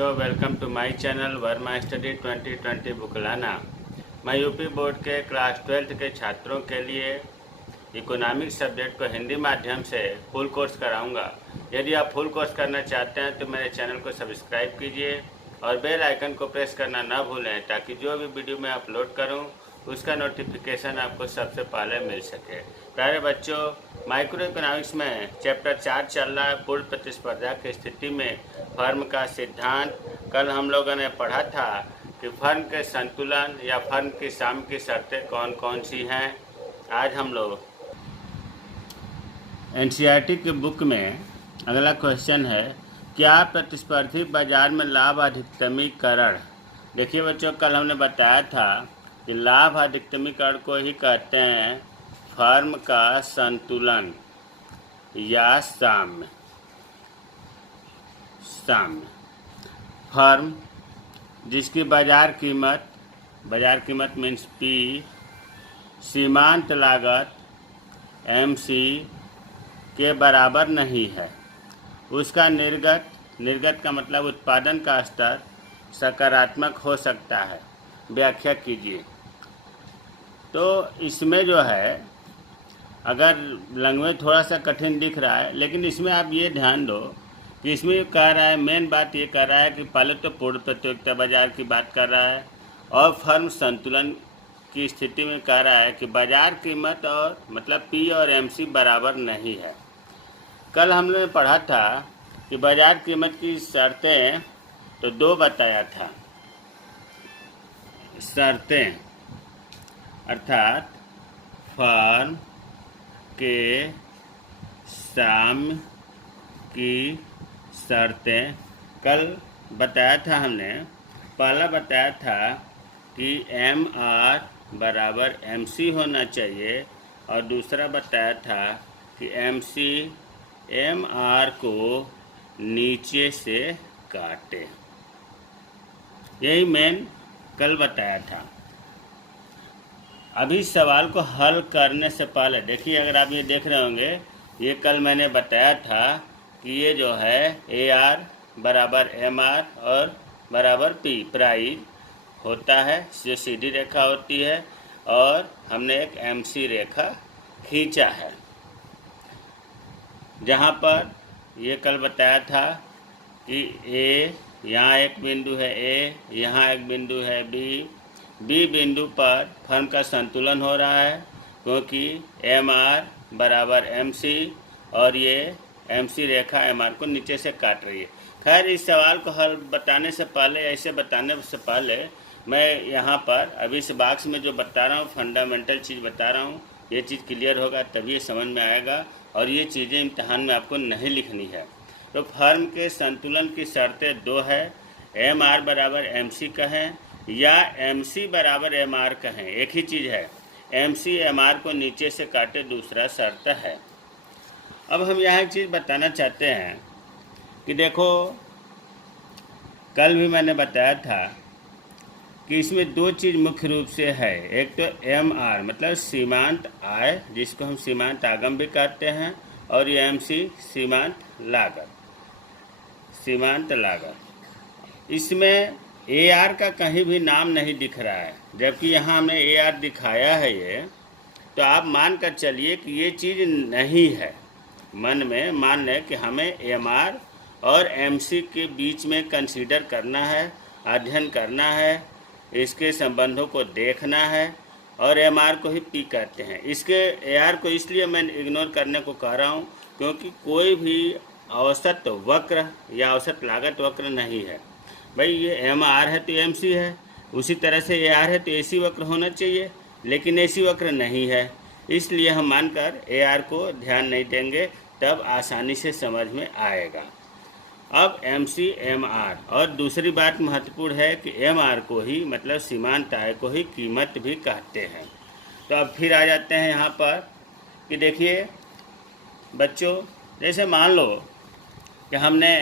बच्चों, welcome to my channel Verma study 2020 बुकलाना। मैं यूपी बोर्ड के क्लास 12th के छात्रों के लिए इकोनॉमिक्स सब्जेक्ट को हिंदी माध्यम से फुल कोर्स कराऊंगा। यदि आप फुल कोर्स करना चाहते हैं तो मेरे चैनल को सब्सक्राइब कीजिए और बेल आइकन को प्रेस करना ना भूलें, ताकि जो भी वीडियो मैं अपलोड करूं उसका नोटिफिकेशन आपको सबसे पहले मिल सके। प्यारे बच्चों, माइक्रो इकोनॉमिक्स में चैप्टर 4 चल रहा है, पूर्ण प्रतिस्पर्धा की स्थिति में फर्म का सिद्धांत। कल हम लोगों ने पढ़ा था कि फर्म के संतुलन या फर्म की साम की शर्तें कौन कौन सी हैं। आज हम लोग एनसीईआरटी की बुक में अगला क्वेश्चन है, क्या प्रतिस्पर्धी बाजार में लाभ अधिकतमीकरण। देखिए बच्चों, कल हमने बताया था कि लाभ अधिकतमीकरण को ही कहते हैं फर्म का संतुलन या साम्य। फर्म जिसकी बाजार कीमत मीन्स पी, सीमांत लागत एमसी के बराबर नहीं है, उसका निर्गत का मतलब उत्पादन का स्तर सकारात्मक हो सकता है। व्याख्या कीजिए। तो इसमें जो है, अगर लैंग्वेज थोड़ा सा कठिन दिख रहा है, लेकिन इसमें आप ये ध्यान दो कि इसमें कह रहा है, मेन बात ये कह रहा है कि पहले तो पूर्ण प्रतियोगिता बाजार की बात कर रहा है और फर्म संतुलन की स्थिति में कह रहा है कि बाजार कीमत और मतलब पी और एमसी बराबर नहीं है। कल हमने पढ़ा था कि बाजार कीमत की शर्तें तो दो बताया था। शर्तें अर्थात फर्म के साम्य की शर्तें कल बताया था हमने। पहला बताया था कि एम आर बराबर एम सी होना चाहिए और दूसरा बताया था कि एम सी एम आर को नीचे से काटे। यही मेन कल बताया था। अभी सवाल को हल करने से पहले देखिए, अगर आप ये देख रहे होंगे, ये कल मैंने बताया था कि ये जो है ए आर बराबर एम आर और बराबर पी प्राइस होता है, जो सीधी रेखा होती है, और हमने एक एम सी रेखा खींचा है, जहाँ पर ये कल बताया था कि ए यहाँ एक बिंदु है, ए यहाँ एक बिंदु है, बी बिंदु पर फर्म का संतुलन हो रहा है, क्योंकि एम आर बराबर एम सी और ये एम सी रेखा एम आर को नीचे से काट रही है। खैर, इस सवाल को हल बताने से पहले, ऐसे बताने से पहले, मैं यहाँ पर अभी इस बॉक्स में जो बता रहा हूँ, फंडामेंटल चीज़ बता रहा हूँ, ये चीज़ क्लियर होगा तभी ये समझ में आएगा, और ये चीज़ें इम्तहान में आपको नहीं लिखनी है। तो फर्म के संतुलन की शर्तें दो है, एम आर बराबर एम सी कहें या एम सी बराबर एम आर कहें, एक ही चीज़ है। एम सी एम आर को नीचे से काटे दूसरा शर्त है। अब हम यहाँ एक चीज़ बताना चाहते हैं कि देखो, कल भी मैंने बताया था कि इसमें दो चीज़ मुख्य रूप से है। एक तो एम आर मतलब सीमांत आय, जिसको हम सीमांत आगम भी कहते हैं, और ये एम सी सीमांत लागत। इसमें ए आर का कहीं भी नाम नहीं दिख रहा है, जबकि यहाँ हमने ए आर दिखाया है। ये तो आप मान कर चलिए कि ये चीज़ नहीं है। मन में मान लें कि हमें एम आर और एम सी के बीच में कंसीडर करना है, अध्ययन करना है, इसके संबंधों को देखना है, और एम आर को ही पी कहते हैं। इसके ए आर को इसलिए मैं इग्नोर करने को कह रहा हूँ क्योंकि कोई भी औसत वक्र या औसत लागत वक्र नहीं है। भाई, ये एम आर है तो एम सी है, उसी तरह से ए आर है तो ए सी वक्र होना चाहिए, लेकिन ए सी वक्र नहीं है, इसलिए हम मानकर ए आर को ध्यान नहीं देंगे, तब आसानी से समझ में आएगा। अब एम सी एम आर, और दूसरी बात महत्वपूर्ण है कि एम आर को ही मतलब सीमांत आय को ही कीमत भी कहते हैं। तो अब फिर आ जाते हैं यहाँ पर कि देखिए बच्चों, जैसे मान लो कि हमने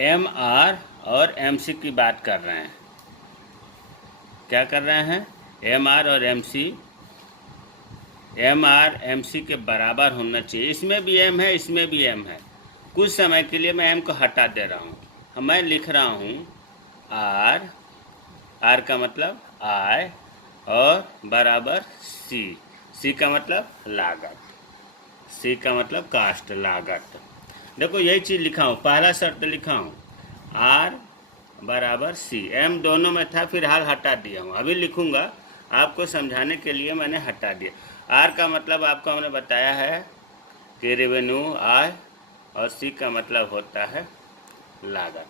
एम आर और एम सी की बात कर रहे हैं। क्या कर रहे हैं? एम आर और M C, M R M C के बराबर होना चाहिए। इसमें भी एम है, इसमें भी एम है, कुछ समय के लिए मैं एम को हटा दे रहा हूँ। मैं लिख रहा हूँ आर, आर का मतलब आय और बराबर सी, सी का मतलब लागत, सी का मतलब कास्ट लागत। देखो यही चीज़ लिखा हूँ, पहला शर्त लिखा हूँ आर बराबर सी, एम दोनों में था फिलहाल हटा दिया हूँ, अभी लिखूँगा आपको समझाने के लिए मैंने हटा दिया। आर का मतलब आपको हमने बताया है कि रेवेन्यू आय, और सी का मतलब होता है लागत।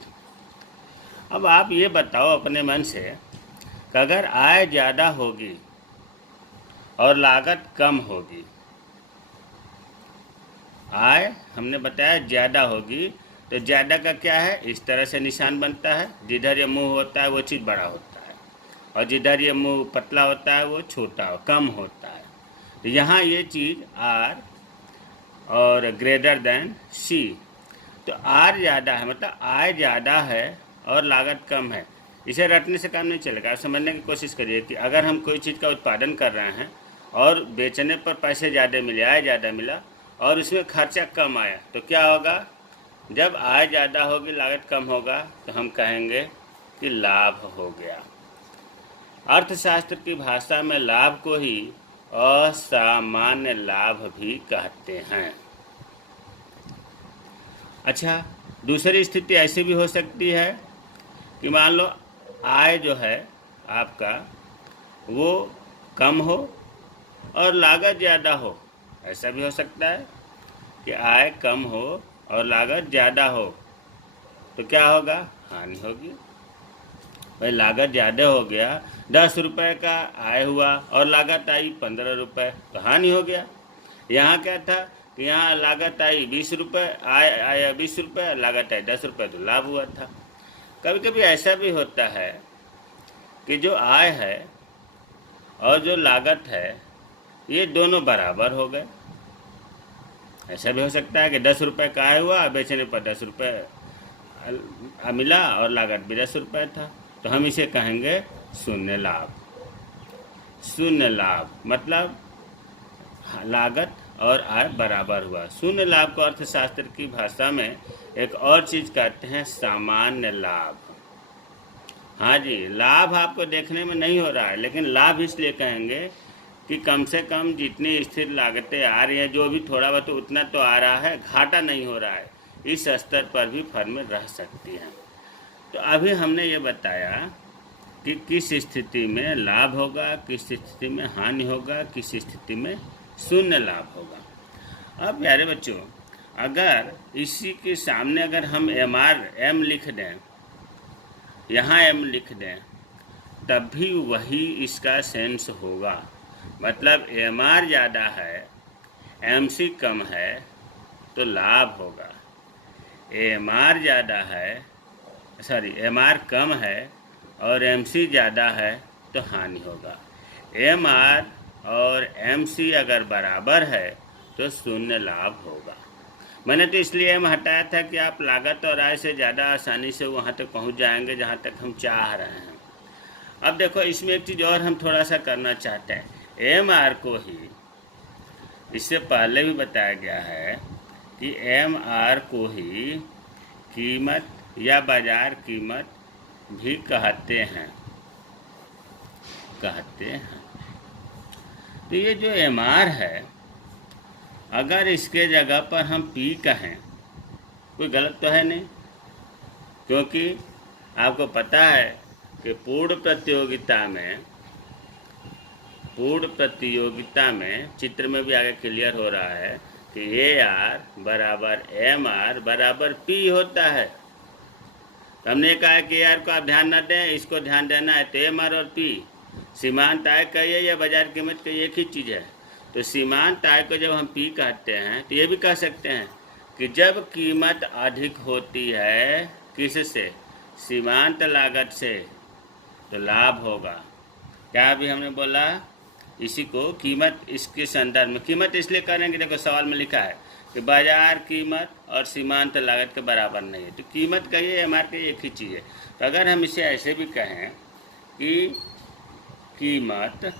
अब आप ये बताओ अपने मन से कि अगर आय ज़्यादा होगी और लागत कम होगी, आय हमने बताया ज़्यादा होगी तो ज़्यादा का क्या है, इस तरह से निशान बनता है, जिधर ये मुंह होता है वो चीज़ बड़ा होता है और जिधर ये मुंह पतला होता है वो छोटा कम होता है। तो यहाँ ये चीज़ आर और ग्रेटर देन सी, तो आर ज़्यादा है मतलब आय ज़्यादा है और लागत कम है। इसे रटने से काम नहीं चलेगा, आप समझने की कोशिश करिए कि अगर हम कोई चीज़ का उत्पादन कर रहे हैं और बेचने पर पैसे ज़्यादा मिले, आय ज़्यादा मिला और उसमें खर्चा कम आया, तो क्या होगा, जब आय ज़्यादा होगी लागत कम होगा तो हम कहेंगे कि लाभ हो गया। अर्थशास्त्र की भाषा में लाभ को ही असामान्य लाभ भी कहते हैं। अच्छा, दूसरी स्थिति ऐसी भी हो सकती है कि मान लो आय जो है आपका वो कम हो और लागत ज़्यादा हो, ऐसा भी हो सकता है कि आय कम हो और लागत ज़्यादा हो, तो क्या होगा, हानि होगी। भाई लागत ज़्यादा हो गया, 10 रुपये का आय हुआ और लागत आई 15 रुपये, तो हानि हो गया। यहाँ क्या था कि यहाँ लागत आई 20 रुपये, आय आया 20 रुपये, लागत आई 10 रुपये, तो लाभ हुआ था। कभी कभी ऐसा भी होता है कि जो आय है और जो लागत है ये दोनों बराबर हो गए। ऐसा भी हो सकता है कि 10 रुपये का आय हुआ, बेचने पर 10 रुपये मिला और लागत भी 10 रुपये था, तो हम इसे कहेंगे शून्य लाभ। शून्य लाभ मतलब लागत और आय बराबर हुआ। शून्य लाभ को अर्थशास्त्र की भाषा में एक और चीज़ कहते हैं सामान्य लाभ। हाँ जी, लाभ आपको देखने में नहीं हो रहा है, लेकिन लाभ इसलिए कहेंगे कि कम से कम जितनी स्थिर लागतें आ रही हैं, जो भी थोड़ा बहुत उतना तो आ रहा है, घाटा नहीं हो रहा है, इस स्तर पर भी फर्में रह सकती हैं। तो अभी हमने ये बताया कि किस स्थिति में लाभ होगा, किस स्थिति में हानि होगा, किस स्थिति में शून्य लाभ होगा। अब प्यारे बच्चों, अगर इसी के सामने अगर हम एम लिख दें, यहाँ एम लिख दें, तब भी वही इसका सेंस होगा। मतलब एमआर ज़्यादा है, एमसी कम है तो लाभ होगा। एमआर ज़्यादा है, एमआर कम है और एमसी ज़्यादा है तो हानि होगा। एमआर और एमसी अगर बराबर है तो शून्य लाभ होगा। मैंने तो इसलिए एम हटाया था कि आप लागत और आय से ज़्यादा आसानी से वहाँ तक पहुँच जाएंगे जहाँ तक हम चाह रहे हैं। अब देखो, इसमें एक चीज़ और हम थोड़ा सा करना चाहते हैं। एम आर को ही इससे पहले भी बताया गया है कि एम आर को ही कीमत या बाजार कीमत भी कहते हैं। तो ये जो एम आर है, अगर इसके जगह पर हम पी कहें, कोई गलत तो है नहीं, क्योंकि आपको पता है कि पूर्ण प्रतियोगिता में चित्र में भी आगे क्लियर हो रहा है कि ए आर बराबर एम आर बराबर पी होता है। तो हमने कहा है कि ए आर को आप ध्यान न दें, इसको ध्यान देना है। तो एम आर और पी सीमांत आय कहिए या बाजार कीमत कहिए, एक ही चीज़ है। तो सीमांत आय को जब हम पी कहते हैं तो ये भी कह सकते हैं कि जब कीमत अधिक होती है किससे, सीमांत लागत से, तो लाभ होगा। क्या अभी हमने बोला, इसी को कीमत, इसके संदर्भ में कीमत इसलिए करेंगे, देखो सवाल में लिखा है कि बाजार कीमत और सीमांत लागत के बराबर नहीं है, तो कीमत कहिए एम आर के एक ही चीज़ है। तो अगर हम इसे ऐसे भी कहें कि कीमत,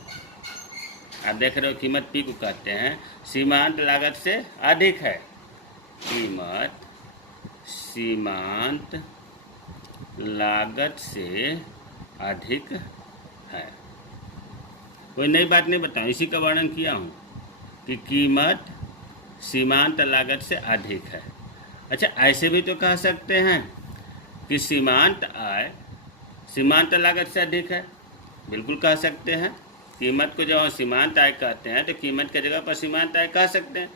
आप देख रहे हो कीमत पी को कहते हैं, सीमांत लागत से अधिक है, कीमत सीमांत लागत से अधिक है। कोई नई बात नहीं बताऊँ, इसी का वर्णन किया हूँ कि कीमत सीमांत लागत से अधिक है। अच्छा, ऐसे भी तो कह सकते हैं कि सीमांत आय सीमांत लागत से अधिक है। बिल्कुल कह सकते हैं। कीमत को जब हम सीमांत आय कहते हैं तो कीमत की जगह पर सीमांत आय कह सकते हैं।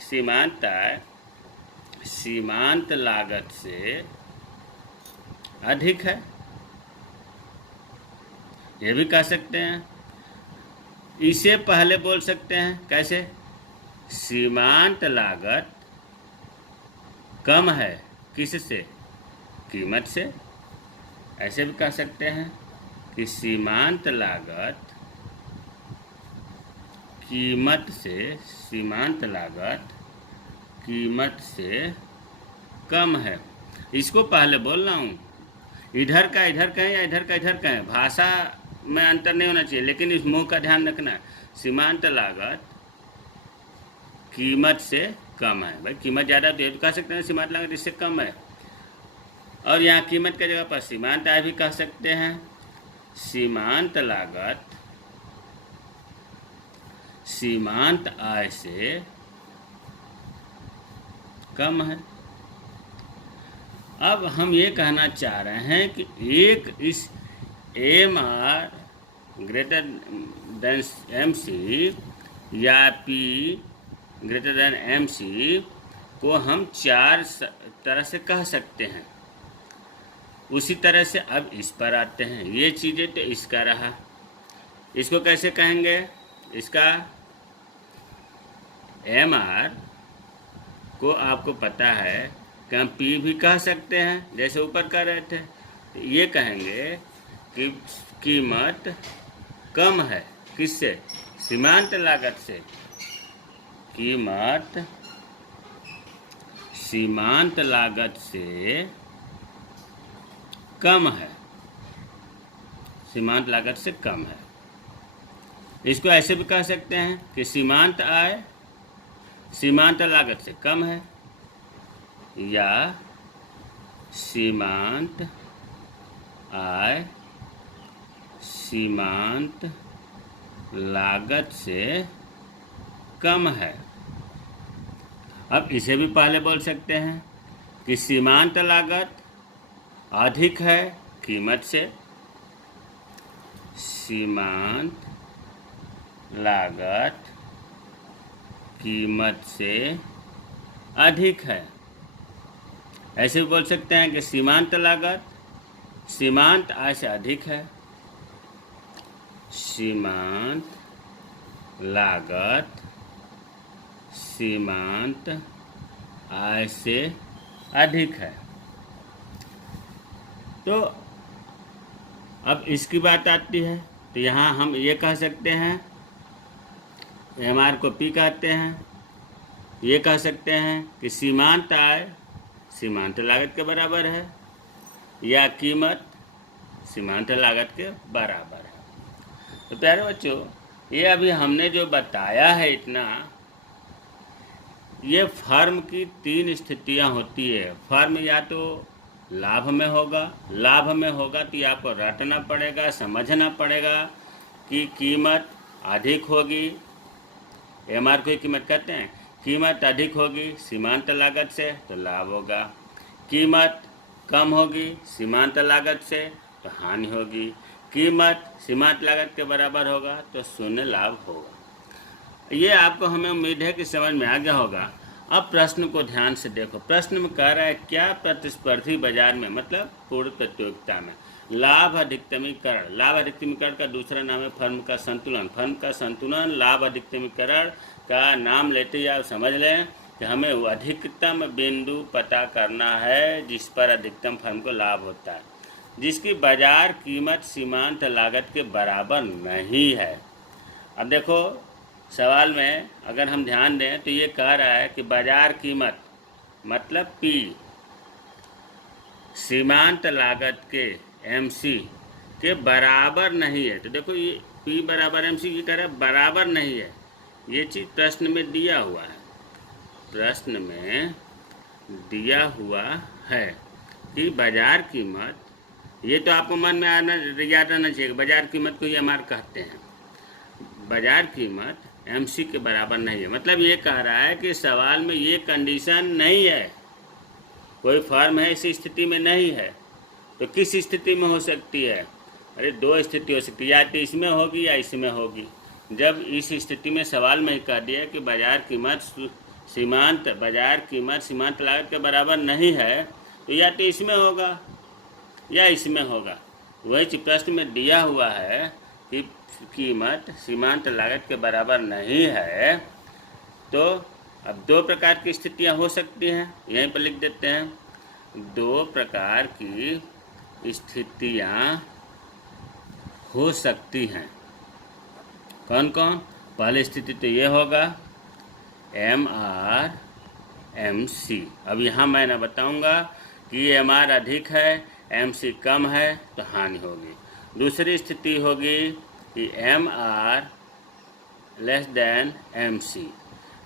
सीमांत आय सीमांत लागत से अधिक है, ये भी कह सकते हैं। इसे पहले बोल सकते हैं, कैसे? सीमांत लागत कम है किससे? कीमत से। ऐसे भी कह सकते हैं कि सीमांत लागत कीमत से कम है। इसको पहले बोल रहा हूँ। इधर का इधर कहें या इधर का इधर कहें, भाषा में अंतर नहीं होना चाहिए, लेकिन इस मुँह का ध्यान रखना है। सीमांत लागत कीमत से कम है। भाई कीमत ज़्यादा तो ये भी कह सकते हैं सीमांत लागत इससे कम है। और यहाँ कीमत की जगह पर सीमांत आय भी कह सकते हैं। सीमांत लागत सीमांत आय से कम है। अब हम ये कहना चाह रहे हैं कि एक इस MR ग्रेटर देन MC या P ग्रेटर देन MC को हम 4 तरह से कह सकते हैं। उसी तरह से अब इस पर आते हैं। ये चीज़ें तो इसका रहा, इसको कैसे कहेंगे? इसका MR को आपको पता है कि हम P भी कह सकते हैं, जैसे ऊपर कह रहे थे। ये कहेंगे कि कीमत कम है किससे? सीमांत लागत से। कीमत सीमांत लागत से कम है, सीमांत लागत से कम है। इसको ऐसे भी कह सकते हैं कि सीमांत आय सीमांत लागत से कम है, या सीमांत आय सीमांत लागत से कम है। अब इसे भी पहले बोल सकते हैं कि सीमांत लागत अधिक है कीमत से। सीमांत लागत कीमत से अधिक है। ऐसे भी बोल सकते हैं कि सीमांत लागत सीमांत आय से अधिक है। सीमांत लागत सीमांत आय से अधिक है। तो अब इसकी बात आती है, तो यहाँ हम ये कह सकते हैं, MR को P कहते हैं। ये कह सकते हैं कि सीमांत आय सीमांत लागत के बराबर है, या कीमत सीमांत लागत के बराबर है। तो प्यारे बच्चों, ये अभी हमने जो बताया है इतना, ये फर्म की 3 स्थितियां होती है। फर्म या तो लाभ में होगा, तो ये आपको रटना पड़ेगा, समझना पड़ेगा कि कीमत अधिक होगी। MR को कीमत कहते हैं। कीमत अधिक होगी सीमांत लागत से तो लाभ होगा, कीमत कम होगी सीमांत लागत से तो हानि होगी, कीमत सीमांत लागत के बराबर होगा तो शून्य लाभ होगा। ये आपको हमें उम्मीद है कि समझ में आ गया होगा। अब प्रश्न को ध्यान से देखो। प्रश्न में कह रहा है क्या प्रतिस्पर्धी बाजार में, मतलब पूर्ण प्रतियोगिता में, लाभ अधिकतमीकरण। लाभ अधिकतमीकरण का दूसरा नाम है फर्म का संतुलन। फर्म का संतुलन लाभ अधिकतमीकरण का नाम लेते ही आप समझ लें कि हमें वो अधिकतम बिंदु पता करना है जिस पर अधिकतम फर्म को लाभ होता है, जिसकी बाजार कीमत सीमांत लागत के बराबर नहीं है। अब देखो सवाल में अगर हम ध्यान दें तो ये कह रहा है कि बाजार कीमत मतलब P सीमांत लागत के MC के बराबर नहीं है। तो देखो ये P बराबर MC की तरह बराबर नहीं है, ये चीज़ प्रश्न में दिया हुआ है। प्रश्न में दिया हुआ है कि बाज़ार कीमत, ये तो आपको मन में आना याद रहना चाहिए, बाज़ार कीमत को एमआर कहते हैं। बाज़ार कीमत एमसी के बराबर नहीं है। मतलब ये कह रहा है कि सवाल में ये कंडीशन नहीं है, कोई फर्म है इस स्थिति में नहीं है, तो किस स्थिति में हो सकती है? अरे दो स्थिति हो सकती है, या तो इसमें होगी या इसमें होगी। जब इस स्थिति में सवाल में ही कह दिया कि बाज़ार कीमत सीमांत लागत के बराबर नहीं है, तो या तो इसमें होगा या इसमें होगा। वही प्रश्न में दिया हुआ है कि कीमत सीमांत लागत के बराबर नहीं है, तो अब दो प्रकार की स्थितियां हो सकती हैं, यहीं पर लिख देते हैं। दो प्रकार की स्थितियां हो सकती हैं। कौन कौन? पहली स्थिति तो ये होगा MR MC। अब यहाँ मैं ना बताऊँगा कि MR अधिक है MC कम है तो हानि होगी। दूसरी स्थिति होगी कि MR लेस देन MC।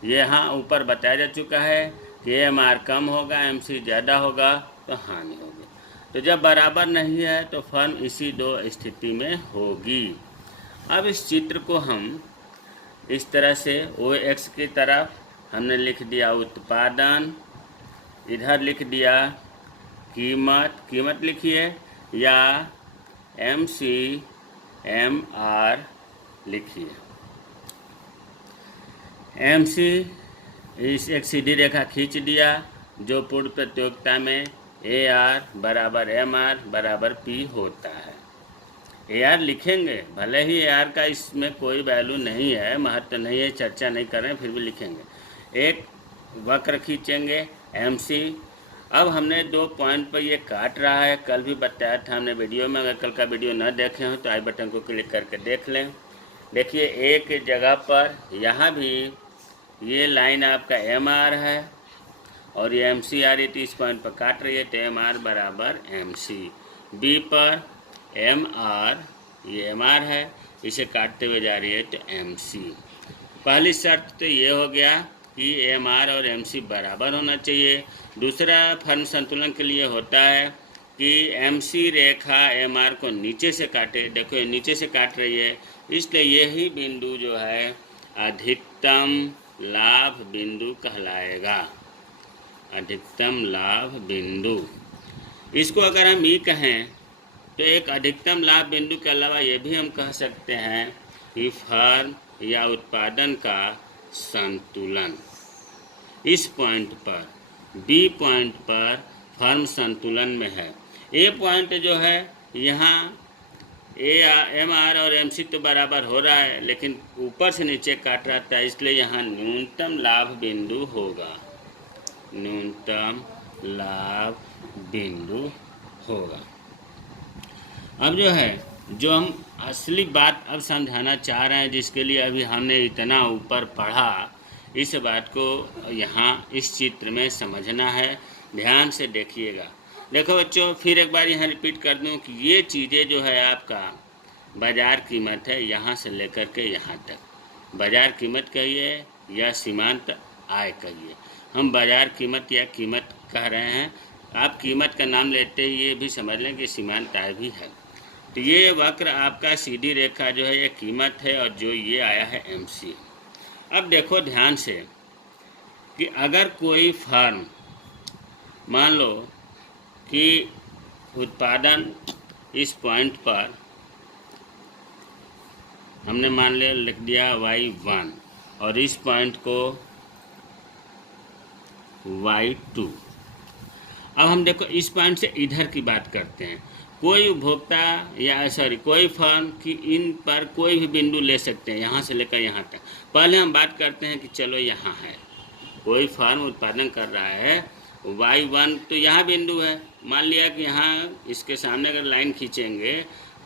ये यहाँ ऊपर बताया जा चुका है कि MR कम होगा MC ज़्यादा होगा तो हानि होगी। तो जब बराबर नहीं है तो फर्म इसी दो स्थिति में होगी। अब इस चित्र को हम इस तरह से OX की तरफ हमने लिख दिया उत्पादन, इधर लिख दिया कीमत लिखिए, या MC MR लिखिए। MC इस एक सीधी रेखा खींच दिया जो पूर्ण प्रतियोगिता में AR बराबर MR बराबर P होता है। AR लिखेंगे, भले ही AR का इसमें कोई वैल्यू नहीं है, महत्व नहीं है, चर्चा नहीं कर रहे हैं, फिर भी लिखेंगे। एक वक्र खींचेंगे MC। अब हमने दो पॉइंट पर ये काट रहा है, कल भी बताया था हमने वीडियो में। अगर कल का वीडियो न देखे हो तो आई बटन को क्लिक करके देख लें। देखिए एक जगह पर यहाँ भी ये लाइन आपका MR है और ये MC आ रही थी, इस पॉइंट पर काट रही है तो MR बराबर MC। B पर MR, ये MR है, इसे काटते हुए जा रही है तो MC। पहली शर्त तो ये हो गया कि MR और MC बराबर होना चाहिए। दूसरा फर्म संतुलन के लिए होता है कि MC रेखा MR को नीचे से काटे। देखो ये नीचे से काट रही है, इसलिए यही बिंदु जो है अधिकतम लाभ बिंदु कहलाएगा। अधिकतम लाभ बिंदु, इसको अगर हम ई कहें तो एक अधिकतम लाभ बिंदु के अलावा ये भी हम कह सकते हैं कि फर्म या उत्पादन का संतुलन। इस पॉइंट पर B पॉइंट पर फर्म संतुलन में है। A पॉइंट जो है यहाँ MR और MC तो बराबर हो रहा है, लेकिन ऊपर से नीचे काट रहा था, इसलिए यहाँ न्यूनतम लाभ बिंदु होगा। न्यूनतम लाभ बिंदु होगा। अब जो है, जो हम असली बात अब समझाना चाह रहे हैं, जिसके लिए अभी हमने इतना ऊपर पढ़ा, इस बात को यहाँ इस चित्र में समझना है। ध्यान से देखिएगा। देखो बच्चों, फिर एक बार यहाँ रिपीट कर दूँ कि ये चीज़ें जो है आपका बाज़ार कीमत है, यहाँ से लेकर के यहाँ तक बाज़ार कीमत कहिए या सीमांत आय कहिए। हम बाज़ार कीमत या कीमत कह रहे हैं। आप कीमत का नाम लेते ही ये भी समझ लें कि सीमांत आय भी है। तो ये वक्र आपका सीधी रेखा जो है ये कीमत है और जो ये आया है MC। अब देखो ध्यान से कि अगर कोई फर्म मान लो कि उत्पादन इस पॉइंट पर हमने मान लिया लिख दिया Y1 और इस पॉइंट को Y2। अब हम देखो इस पॉइंट से इधर की बात करते हैं। कोई उपभोक्ता या कोई फर्म की इन पर कोई भी बिंदु ले सकते हैं, यहाँ से लेकर यहाँ तक। पहले हम बात करते हैं कि चलो यहाँ है, कोई फर्म उत्पादन कर रहा है Y1, तो यहाँ बिंदु है। मान लिया कि यहाँ इसके सामने अगर लाइन खींचेंगे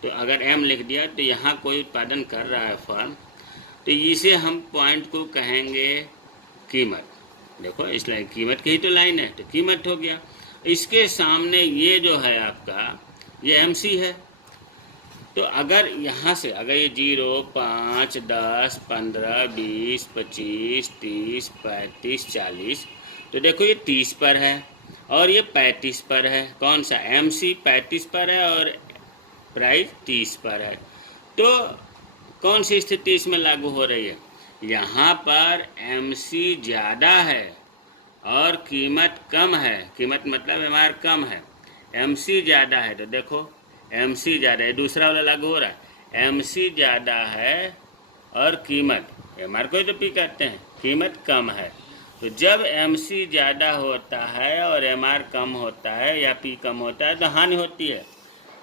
तो अगर M लिख दिया तो यहाँ कोई उत्पादन कर रहा है फर्म, तो इसे हम पॉइंट को कहेंगे कीमत। देखो इस लाइन कीमत की ही तो लाइन है, तो कीमत हो गया। इसके सामने ये जो है आपका ये MC है। तो अगर यहाँ से अगर ये 0, 5, 10, 15, 20, 25, 30, 35, 40, तो देखो ये 30 पर है और ये 35 पर है। कौन सा? MC 35 पर है और प्राइस 30 पर है। तो कौन सी स्थिति इसमें लागू हो रही है? यहाँ पर MC ज़्यादा है और कीमत कम है। कीमत मतलब MR कम है, MC ज़्यादा है। तो देखो MC ज़्यादा है, दूसरा वाला लागू हो रहा है। MC ज़्यादा है और कीमत, MR को ही तो P कहते हैं, कीमत कम है। तो जब MC ज़्यादा होता है और MR कम होता है या P कम होता है तो हानि होती है।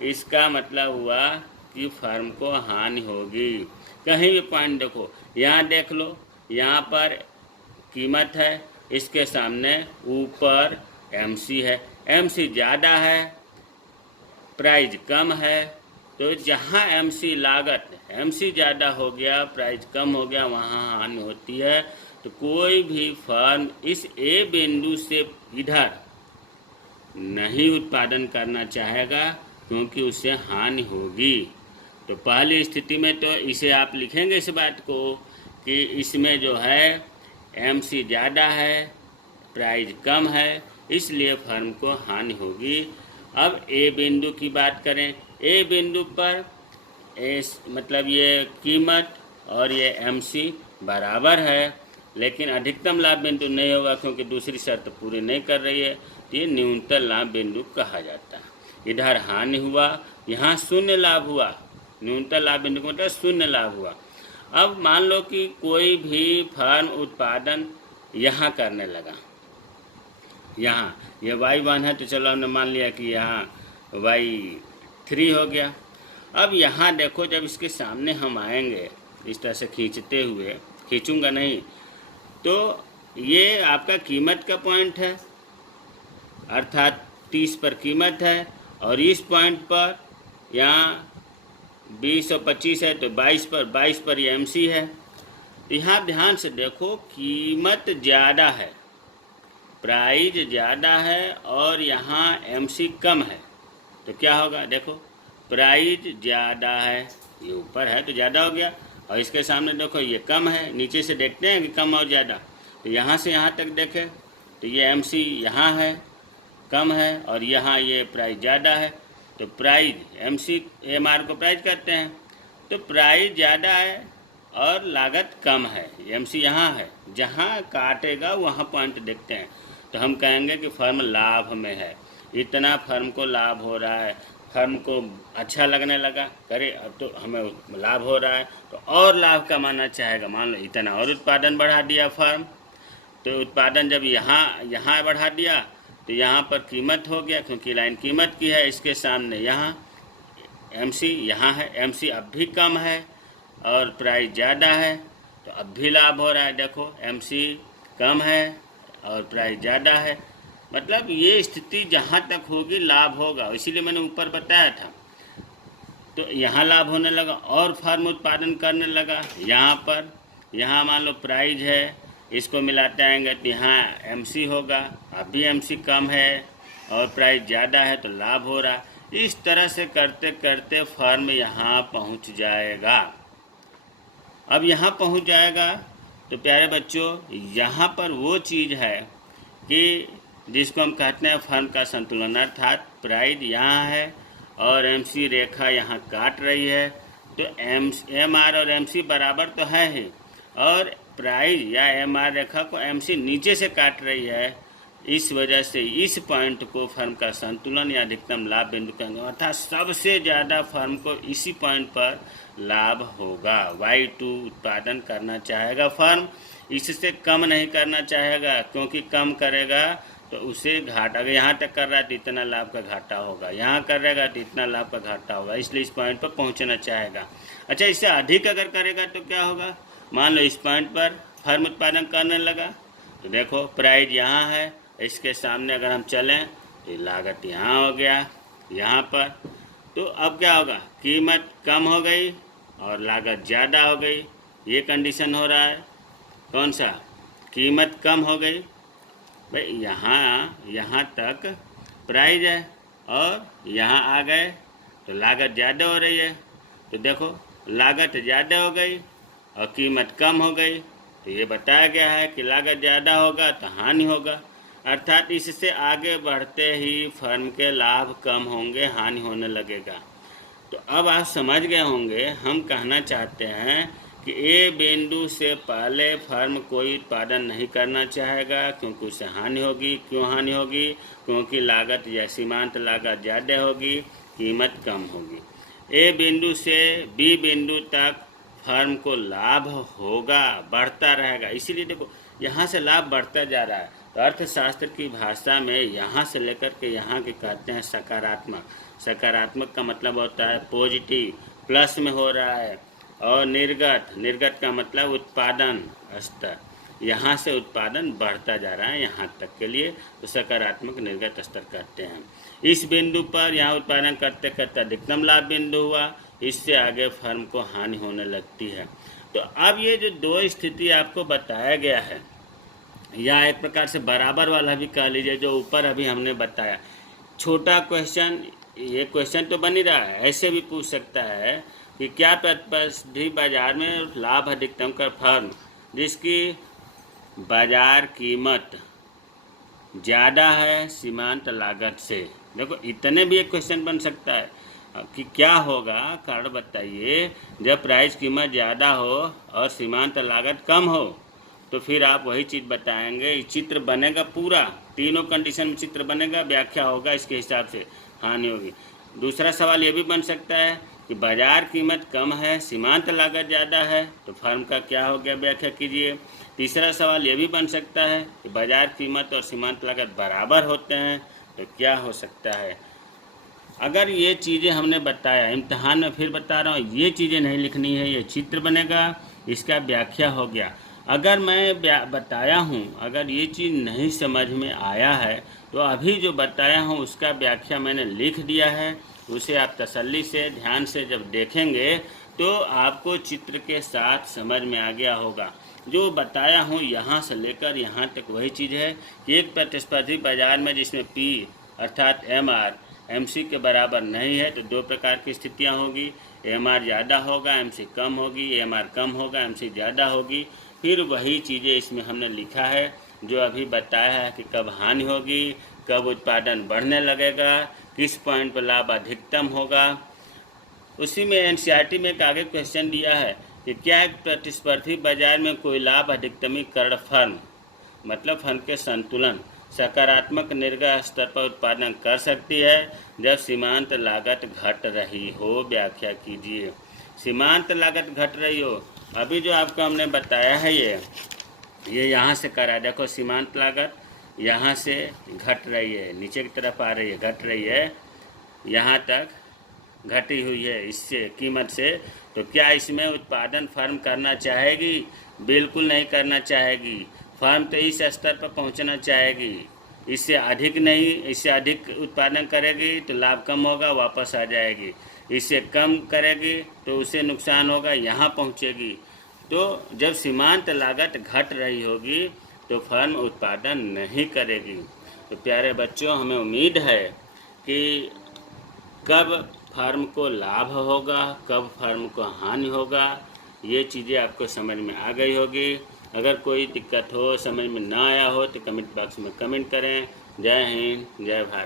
इसका मतलब हुआ कि फर्म को हानि होगी। कहीं भी पॉइंट देखो, यहाँ देख लो, यहाँ पर कीमत है, इसके सामने ऊपर MC है, MC ज़्यादा है, प्राइस कम है। तो जहाँ MC लागत, MC ज़्यादा हो गया, प्राइस कम हो गया, वहाँ हानि होती है। तो कोई भी फर्म इस A बिंदु से इधर नहीं उत्पादन करना चाहेगा क्योंकि उससे हानि होगी। तो पहली स्थिति में तो इसे आप लिखेंगे इस बात को कि इसमें जो है MC ज़्यादा है, प्राइस कम है, इसलिए फर्म को हानि होगी। अब A बिंदु की बात करें, A बिंदु पर मतलब ये कीमत और ये MC बराबर है, लेकिन अधिकतम लाभ बिंदु नहीं होगा क्योंकि दूसरी शर्त पूरी नहीं कर रही है। तो ये न्यूनतम लाभ बिंदु कहा जाता है। इधर हानि हुआ, यहाँ शून्य लाभ हुआ। न्यूनतम लाभ बिंदु का मतलब शून्य लाभ हुआ। अब मान लो कि कोई भी फर्म उत्पादन यहाँ करने लगा, यहाँ ये Y1 है तो चलो हमने मान लिया कि यहाँ Y3 हो गया। अब यहाँ देखो, जब इसके सामने हम आएंगे इस तरह से खींचते हुए, खींचूंगा नहीं, तो ये आपका कीमत का पॉइंट है, अर्थात 30 पर कीमत है, और इस पॉइंट पर यहाँ 20 और 25 है तो 22 पर ये MC है। तो यहाँ ध्यान से देखो, कीमत ज़्यादा है, प्राइस ज़्यादा है और यहाँ MC कम है। तो क्या होगा? देखो प्राइस ज़्यादा है, ये ऊपर है तो ज़्यादा हो गया, और इसके सामने देखो ये कम है। नीचे से देखते हैं कि कम और ज़्यादा, तो यहाँ से यहाँ तक देखें तो ये MC यहाँ है, कम है, और यहाँ ये प्राइस ज़्यादा है। तो प्राइस MC MR को प्राइस कहते हैं। तो प्राइस ज़्यादा है और लागत कम है, MC यहाँ है, जहाँ काटेगा वहाँ पॉइंट देखते हैं तो हम कहेंगे कि फर्म लाभ में है। इतना फर्म को लाभ हो रहा है, फर्म को अच्छा लगने लगा, करे अब तो हमें लाभ हो रहा है तो और लाभ कमाना चाहेगा। मान लो इतना और उत्पादन बढ़ा दिया फर्म, तो उत्पादन जब यहाँ बढ़ा दिया तो यहाँ पर कीमत हो गया, क्योंकि लाइन कीमत की है। इसके सामने यहाँ MC यहाँ है, MC अब भी कम है और प्राइस ज़्यादा है, तो अब भी लाभ हो रहा है। देखो MC कम है और प्राइस ज़्यादा है, मतलब ये स्थिति जहाँ तक होगी लाभ होगा, इसीलिए मैंने ऊपर बताया था। तो यहाँ लाभ होने लगा और फर्म उत्पादन करने लगा। यहाँ पर, यहाँ मान लो प्राइस है, इसको मिलाते आएंगे तो यहाँ MC होगा, अभी MC कम है और प्राइस ज़्यादा है तो लाभ हो रहा। इस तरह से करते करते फर्म यहाँ पहुँच जाएगा। अब यहाँ पहुँच जाएगा तो प्यारे बच्चों, यहाँ पर वो चीज़ है कि जिसको हम कहते हैं फर्म का संतुलन, अर्थात प्राइस यहाँ है और MC रेखा यहाँ काट रही है। तो MR और MC बराबर तो है ही, और प्राइस या MR रेखा को MC नीचे से काट रही है। इस वजह से इस पॉइंट को फर्म का संतुलन या अधिकतम लाभ बिंदु कहेंगे, अर्थात सबसे ज़्यादा फर्म को इसी पॉइंट पर लाभ होगा। Y2 उत्पादन करना चाहेगा फर्म, इससे कम नहीं करना चाहेगा, क्योंकि कम करेगा तो उसे घाटा, अगर यहाँ तक कर रहा है तो इतना लाभ का घाटा होगा, यहाँ करेगा तो इतना लाभ का घाटा होगा, इसलिए इस पॉइंट पर पहुँचना चाहेगा। अच्छा, इससे अधिक अगर करेगा तो क्या होगा? मान लो इस पॉइंट पर फर्म उत्पादन करने लगा, तो देखो प्राइस यहाँ है, इसके सामने अगर हम चलें तो लागत यहाँ हो गया, यहाँ पर। तो अब क्या होगा? कीमत कम हो गई और लागत ज़्यादा हो गई, ये कंडीशन हो रहा है। कौन सा? कीमत कम हो गई, भाई यहाँ तक प्राइस है और यहाँ आ गए तो लागत ज़्यादा हो रही है। तो देखो लागत ज़्यादा हो गई और कीमत कम हो गई, तो ये बताया गया है कि लागत ज़्यादा होगा तो हानि होगा। अर्थात इससे आगे बढ़ते ही फर्म के लाभ कम होंगे, हानि होने लगेगा। तो अब आप समझ गए होंगे हम कहना चाहते हैं कि ए बिंदु से पहले फर्म कोई उत्पादन नहीं करना चाहेगा क्योंकि उससे हानि होगी। क्यों हानि होगी? क्योंकि लागत या सीमांत लागत ज़्यादा होगी, कीमत कम होगी। ए बिंदु से बी बिंदु तक फर्म को लाभ होगा, बढ़ता रहेगा। इसीलिए देखो यहाँ से लाभ बढ़ता जा रहा है। तो अर्थशास्त्र की भाषा में यहाँ से लेकर के यहाँ के कहते हैं सकारात्मक। सकारात्मक का मतलब होता है पॉजिटिव, प्लस में हो रहा है। और निर्गत, निर्गत का मतलब उत्पादन स्तर, यहाँ से उत्पादन बढ़ता जा रहा है यहाँ तक के लिए, तो सकारात्मक निर्गत स्तर कहते हैं। इस बिंदु पर यहाँ उत्पादन करते करते अधिकतम लाभ बिंदु हुआ, इससे आगे फर्म को हानि होने लगती है। तो अब ये जो दो स्थिति आपको बताया गया है, या एक प्रकार से बराबर वाला भी कह लीजिए जो ऊपर अभी हमने बताया, छोटा क्वेश्चन, ये क्वेश्चन तो बन ही रहा है, ऐसे भी पूछ सकता है कि क्या प्रतिस्पर्धी बाजार में लाभ अधिकतम कर फर्म जिसकी बाजार कीमत ज़्यादा है सीमांत लागत से। देखो इतने भी एक क्वेश्चन बन सकता है कि क्या होगा, कारण बताइए। जब प्राइस कीमत ज़्यादा हो और सीमांत लागत कम हो तो फिर आप वही चीज़ बताएंगे, चित्र बनेगा पूरा, तीनों कंडीशन में चित्र बनेगा, व्याख्या होगा, इसके हिसाब से हानि होगी। दूसरा सवाल ये भी बन सकता है कि बाजार कीमत कम है, सीमांत लागत ज़्यादा है, तो फर्म का क्या हो गया, व्याख्या कीजिए। तीसरा सवाल ये भी बन सकता है कि बाजार कीमत और सीमांत लागत बराबर होते हैं, तो क्या हो सकता है। अगर ये चीज़ें हमने बताया, इम्तिहान में फिर बता रहा हूँ, ये चीज़ें नहीं लिखनी है, ये चित्र बनेगा, इसका व्याख्या हो गया। अगर मैं बताया हूँ, अगर ये चीज़ नहीं समझ में आया है तो अभी जो बताया हूँ उसका व्याख्या मैंने लिख दिया है, उसे आप तसल्ली से ध्यान से जब देखेंगे तो आपको चित्र के साथ समझ में आ गया होगा। जो बताया हूँ यहाँ से लेकर यहाँ तक वही चीज़ है कि एक प्रतिस्पर्धी बाजार में जिसमें पी अर्थात MR MC के बराबर नहीं है तो दो प्रकार की स्थितियाँ होगी, MR ज़्यादा होगा, MC कम होगी, MR कम होगा, MC ज़्यादा होगी। फिर वही चीज़ें इसमें हमने लिखा है जो अभी बताया है कि कब हानि होगी, कब उत्पादन बढ़ने लगेगा, किस पॉइंट पर लाभ अधिकतम होगा। उसी में NCERT में एक आगे क्वेश्चन दिया है कि क्या एक प्रतिस्पर्धी बाजार में कोई लाभ अधिकतमीकरण फर्म, मतलब फर्म के संतुलन, सकारात्मक निर्गत स्तर पर उत्पादन कर सकती है जब सीमांत लागत घट रही हो। व्याख्या कीजिए। सीमांत लागत घट रही हो, अभी जो आपको हमने बताया है ये यहाँ से करा, देखो सीमांत लागत यहाँ से घट रही है, नीचे की तरफ आ रही है, घट रही है, यहाँ तक घटी हुई है इससे कीमत से। तो क्या इसमें उत्पादन फर्म करना चाहेगी? बिल्कुल नहीं करना चाहेगी। फर्म तो इस स्तर पर पहुंचना चाहेगी, इससे अधिक नहीं, इससे अधिक उत्पादन करेगी तो लाभ कम होगा, वापस आ जाएगी। इससे कम करेगी तो उसे नुकसान होगा, यहाँ पहुँचेगी। तो जब सीमांत लागत घट रही होगी तो फर्म उत्पादन नहीं करेगी। तो प्यारे बच्चों, हमें उम्मीद है कि कब फर्म को लाभ होगा, कब फर्म को हानि होगा, ये चीज़ें आपको समझ में आ गई होगी। अगर कोई दिक्कत हो, समझ में ना आया हो तो कमेंट बॉक्स में कमेंट करें। जय हिंद, जय भारत।